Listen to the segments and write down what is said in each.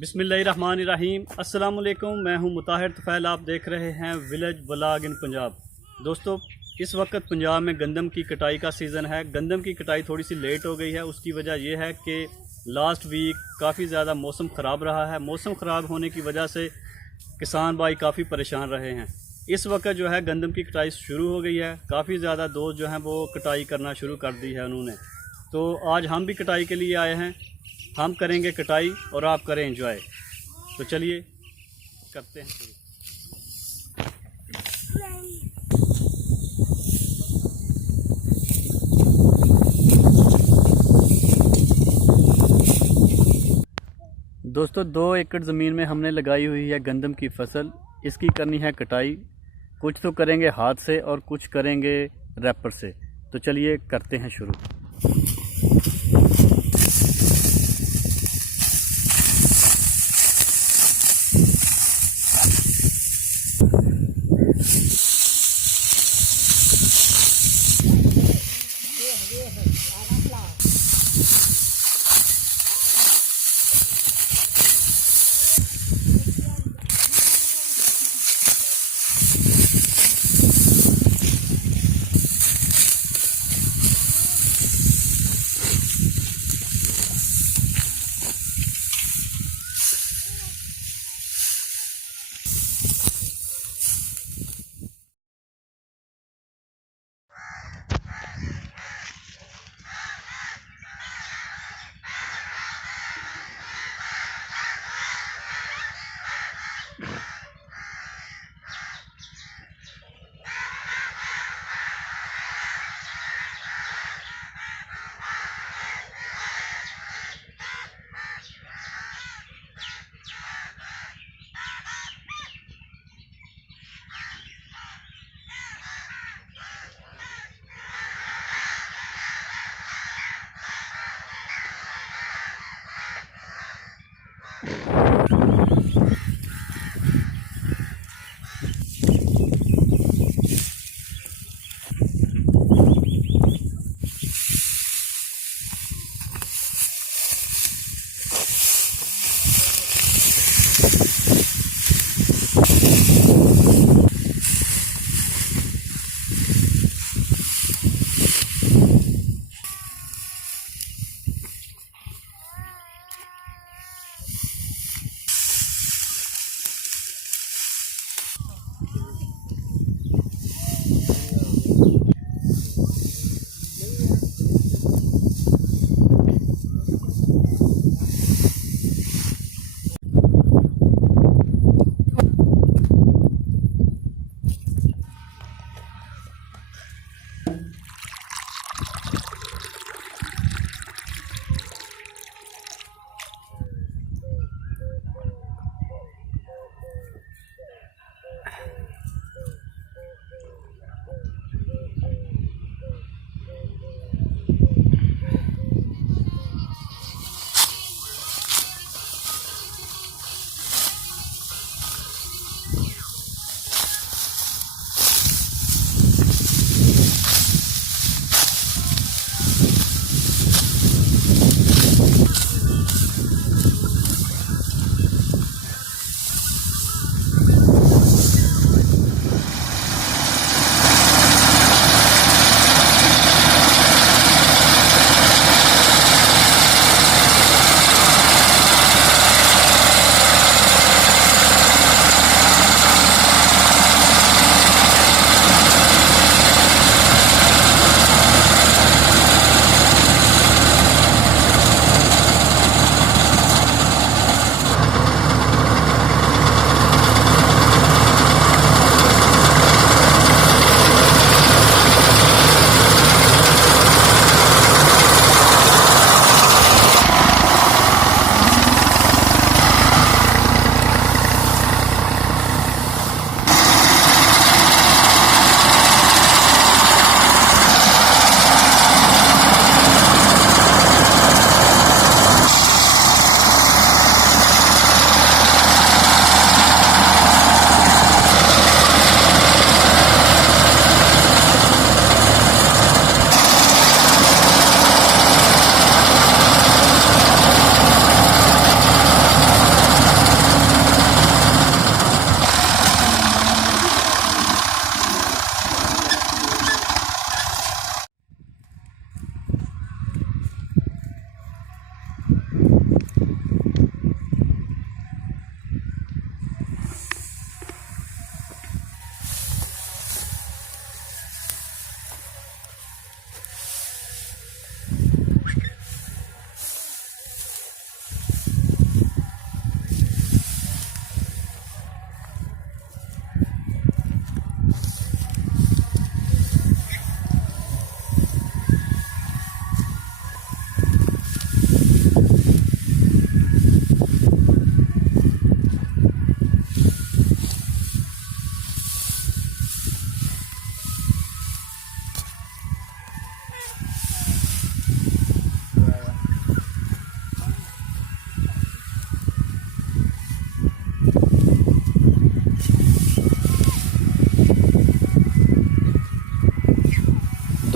बिस्मिल्लाहिर्रहमानिर्रहीम। अस्सलाम वालेकुम। मैं हूं मुताहिर तुफ़ैल। आप देख रहे हैं विलेज व्लॉग इन पंजाब। दोस्तों, इस वक्त पंजाब में गंदम की कटाई का सीज़न है। गंदम की कटाई थोड़ी सी लेट हो गई है। उसकी वजह यह है कि लास्ट वीक काफ़ी ज़्यादा मौसम ख़राब रहा है। मौसम ख़राब होने की वजह से किसान भाई काफ़ी परेशान रहे हैं। इस वक्त जो है गंदम की कटाई शुरू हो गई है। काफ़ी ज़्यादा दोस्त जो हैं वो कटाई करना शुरू कर दी है उन्होंने। तो आज हम भी कटाई के लिए आए हैं। हम करेंगे कटाई और आप करें एंजॉय। तो चलिए करते हैं शुरू। दोस्तों, 2 एकड़ ज़मीन में हमने लगाई हुई है गंदम की फसल। इसकी करनी है कटाई। कुछ तो करेंगे हाथ से और कुछ करेंगे रैपर से। तो चलिए करते हैं शुरू।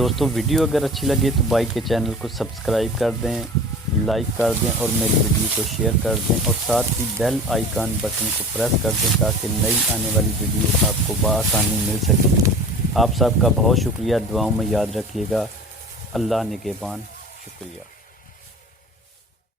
दोस्तों वीडियो अगर अच्छी लगे तो भाई के चैनल को सब्सक्राइब कर दें, लाइक कर दें और मेरी वीडियो को शेयर कर दें और साथ ही बेल आइकन बटन को प्रेस कर दें ताकि नई आने वाली वीडियो आपको बआसानी मिल सके। आप सबका बहुत शुक्रिया, दुआओं में याद रखिएगा। अल्लाह निगहबान। शुक्रिया।